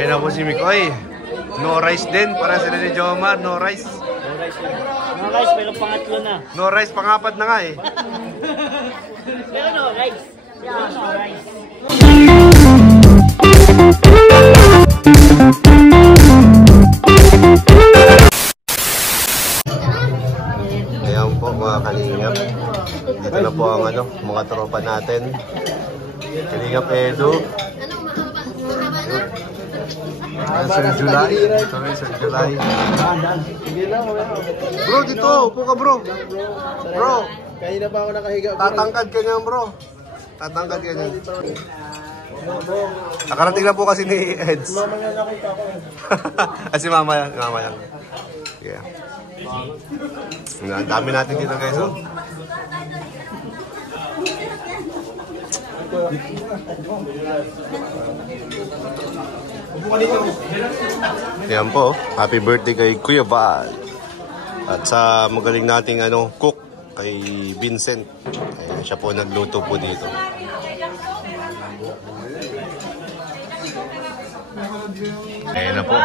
Ayun na po si Mikoy. No rice din para sila ni Jomar. No rice. No rice lang. No rice, pero pangatlo na. No rice, pangapat na nga eh. Pero no rice. Yeah, no rice. Ayan po mga kalingap. Dito na po ang mga tropa natin. Kalingap Edu. Sir July. Sorry, Sir July. Bro, dito. Upo ka bro. Bro. Kaya na ba ako nakahiga? Tatangkad ka niyan bro. Tatangkad ka niyan. Nakarating lang po kasi ni Eds. Mama nga nakita ko. Si mama yan. Mama yan. Yeah. Ang dami natin dito guys. Oh. Yan po. Happy birthday kay Kuya Bal. At sa magaling nating cook kay Vincent. Ayan, siya po nagluto po dito. Ayan na po.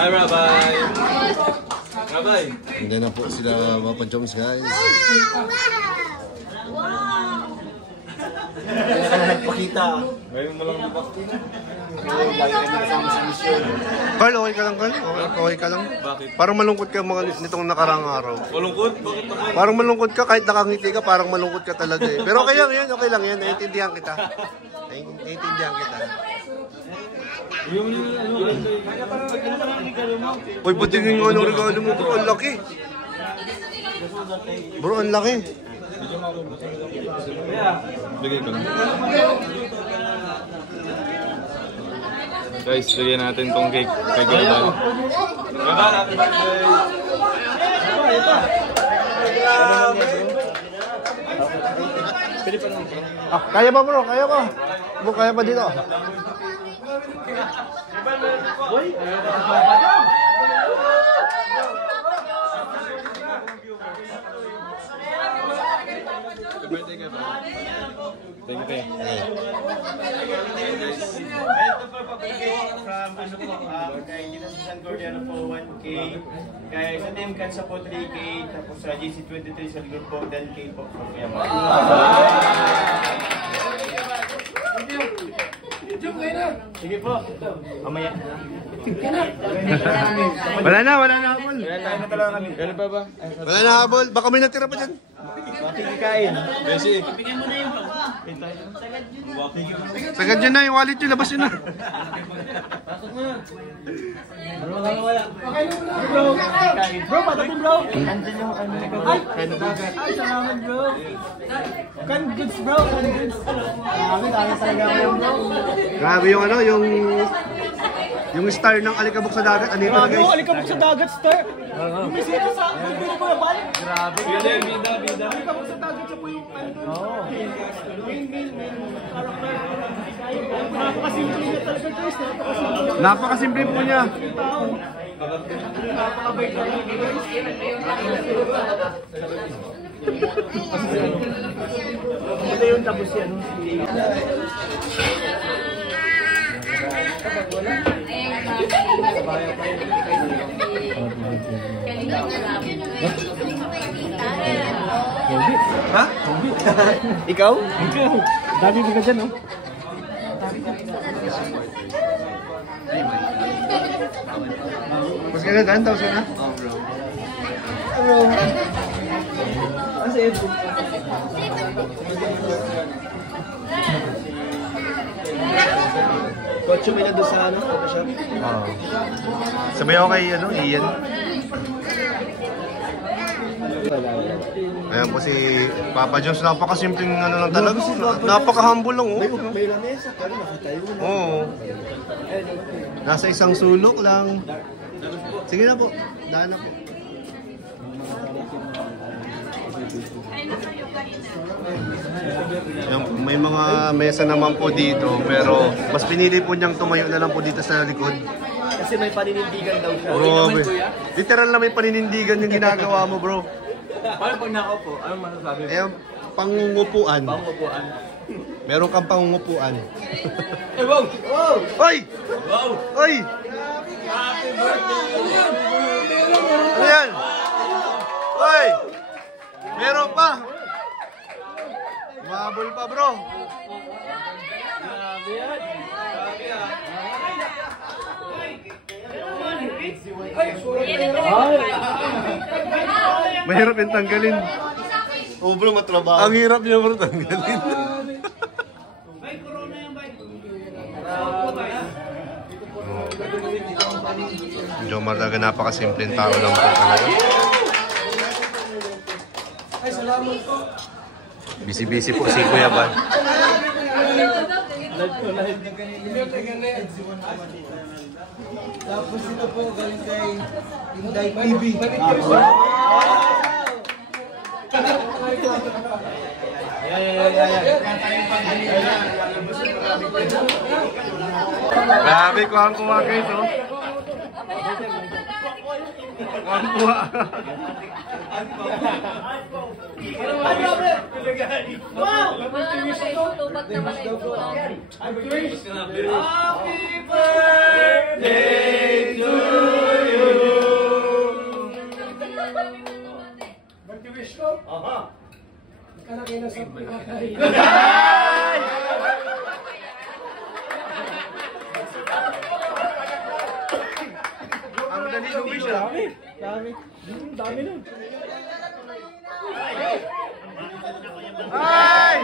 Hi, Rabbi. Rabbi. Hindi na po sila Papa Joms guys. Kaya ka na nagpakita. Ngayon mo lang nagpakita. Lagi kami kasama sa mission. Carl, okay ka lang Carl? Okay ka lang? Bakit? Parang malungkot ka mga nitong nakarang araw. Malungkot? Bakit naman? Parang malungkot ka kahit nakangiti ka, parang malungkot ka talaga eh. Pero okay lang yan, okay lang yan. Naiintindihan kita. Naiintindihan kita. Uy, patingin nga ng regalo mo bro, ang laki. Bro, ang laki. Bigay ko lang. Guys, bigyan natin tong cake kay Gabal. Gabal, happy birthday! Ah, kaya ba bro? Kaya ba? Bro, kaya pa dito? Birthday ka ba? Thank you. From kay Ginas San Gordiano po 1K, kay sa Team Kansa po 3K, tapos sa GC23 sa Ligod po 10K po from Yaman. Sige po, mamaya. Wala na habol. Kailan pa ba? Wala na habol. Baka may natira pa dyan. Makikikain. Besi. Sagad yun na yung wallet nyo. Labas yun na. Bro, patatin bro. Ay, salamat bro. Can goods bro, can goods. Dami talaga ako bro. Grabe yung yung star ng Alikabok sa dagat. Andito na guys. Alikabok sa dagat star. Yung bisita sa Pagpili ko na balik. Grabe. Bida. Alikabok sa dagat siya po yung main character. Napakasimple niya talaga guys. Napakasimple po niya. Napakabait talaga guys. Ito yung tapos yan. Ha? Ikaw? Dami ka dyan, no? Mas ka na daan, tapos ka na? Bro. Ano sa iyo? Kotse may na doon sa shop? Oo. Sabay ako kay Ian. Ayan po si Papa Jones. Napakasimpleng lang talaga. Napaka-humble lang. May lamesa, pero nakatayo na. Oo. Nasa isang sulok lang. Sige na po. Daan na po. May mga mesa naman po dito, pero mas pinili po niyang tumayo na lang po dito sa likod Kasi may paninindigan daw siya. Grabe. Literal na may paninindigan yung ginagawa mo, bro. Paano pag nakaupo? Anong masasabi mo? Eh, pangungupuan. Pangupuan. Meron kang pangungupuan. Eh, wow! Wow! Oy! Wow! Oy! Happy birthday! Ano yan? Oy! Meron pa! Mabol pa, bro. Grabe yan! Grabe yan! Mahirap yung tanggalin. Oh, bro, matrabaho. Ang hirap niya, bro, tanggalin. Jomar talaga napakasimpleng tao lang po talaga. Busy-busy po si Kuya Ban. Tapos ito po, galing kay Inday TV. Grabe, kuha guys, oh. Kuha. Ang dali ng wish, ah. Dami nun. Ay!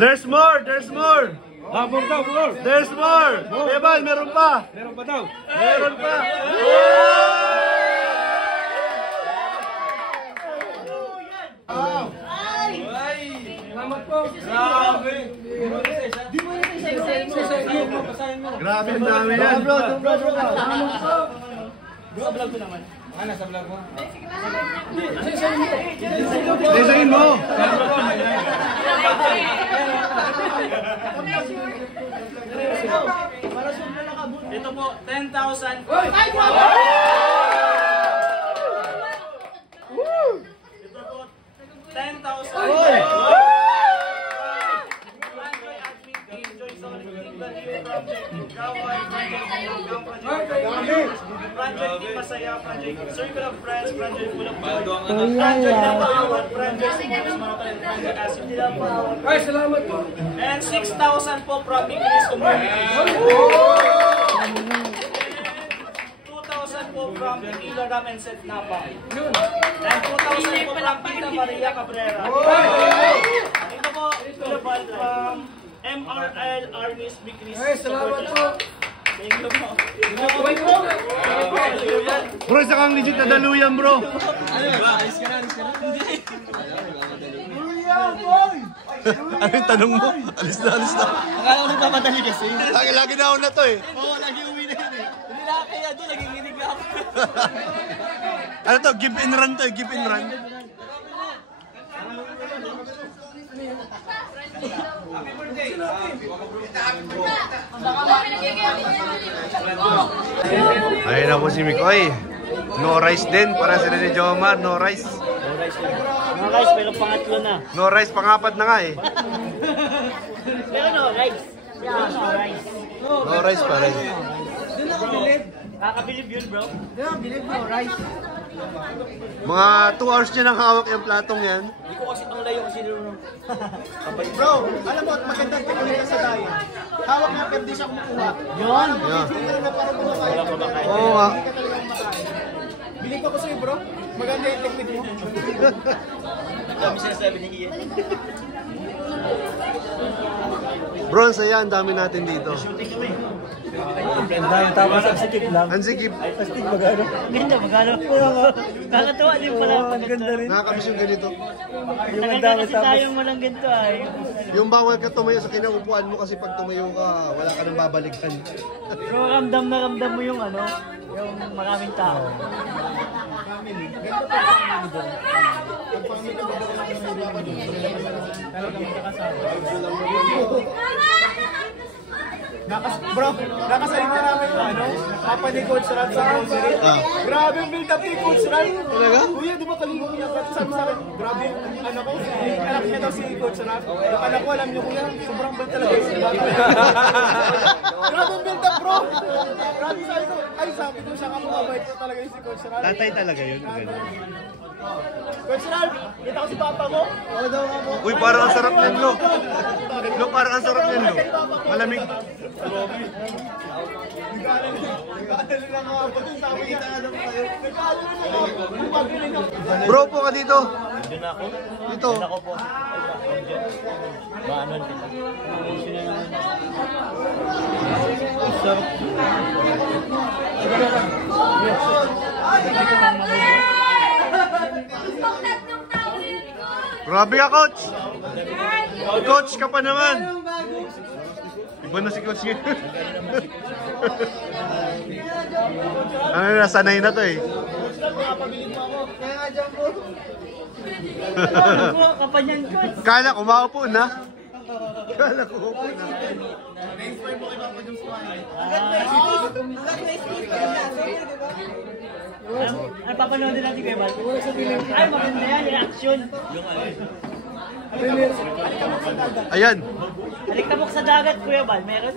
There's more! There's more! More daw, more. There's more! Evan, meron pa! Meron pa daw. Meron pa! Salamat po. Grabe! Grabe ang dami yan! Bro. Design mo! Ito po, 10,000. Ito po, 10,000. Project Team Masaya, Project Circle of Friends, Project Full of Fun, Project Napawat, Project Simulos Mountain, Project Asim Nilapawat. Ay, salamat po. And 6,000 po from English Community. 2,000 po from Tequila Ram and Set Napa. And 2,000 po from Tita Maria Cabrera. Ito po, global from MRL Arnis Bicris. Ay, salamat po. Thank you po. Bro, isa kang legit na daluyan, bro! Ano yung tanong mo? Alis na. Akala ko nagpapadali kasi. Lagi na ako na to, eh. Oo, lagi uwi na yun eh. Hindi na kaya doon, naginginig ako. Ano to? Give and run to, give and run. Ayun na po si Mikoy. No rice din para sila ni Jomar, no rice. No rice, pero pangatlo na. No rice, pangapat na nga eh. Pero no rice. Yeah, no rice. No rice pa rin. Nakakabilib yun, bro. Mga 2 hours niya nang hawak yung platong yan. Hindi ko kasi ang layo kasi nung Bro, alam mo, magandang technique sa diet. Hawak nga, pero di siya kumukuha. yun. Yeah. Hindi na parang kumakain. Oo nga. Hindi ka talagang makain. Biling ko sa'yo, bro. Maganda yung technique mo. Dami sinasabi ni Ian. Bro, ang saya, ang dami natin dito. Tapos ang sikip lang. Ang sikip. Plastic magano. Ganda, magano. Kakatawa din pala. Ang ganda rin. Nakakamiss yung ganito. Yung ang Tagal dami kasi tapos. tayong walang ganito ay. Yung bawal ka tumayo sa kinaupuan mo kasi pag tumayo ka, wala ka nang babalikan. Pero ramdam na ramdam mo yung ano, yung maraming tao. Bro, nakasalita namin yung ano, papa ni Coach Rat sa grocery. Grabe yung build up ni Coach Rat. Talaga? Kuya, di ba kanina niya sabi sa akin, grabe yung anak ko, anak niya daw si Coach Rat. Yung anak ko, alam niyo kuya, sobrang bait talaga yung bata. Grabe yung build up, bro. Grabe sabi ko, ay sabi ko siya kapumabait ko talaga yung si Coach Rat. Tatay talaga yun. Coach Rat, kita ko si papa mo. Oo daw ako. Uy, parang ang sarap yan, Lo. Lo, parang ang sarap yan, Lo. Malamig. Bro, po ka dito. Dito. Grabe ka, Coach. Coach ka pa naman. Iba na si Coach ngayon. Ano na, sanay na to eh. Kapanyan Coach. Kala ko maupo na. Kala ko upo na. Ay, papanoodin natin kayo, Mal. Ay, maganda yan, reaction. Ayan. Aliktabok sa dagat, Kuya Bal, meron?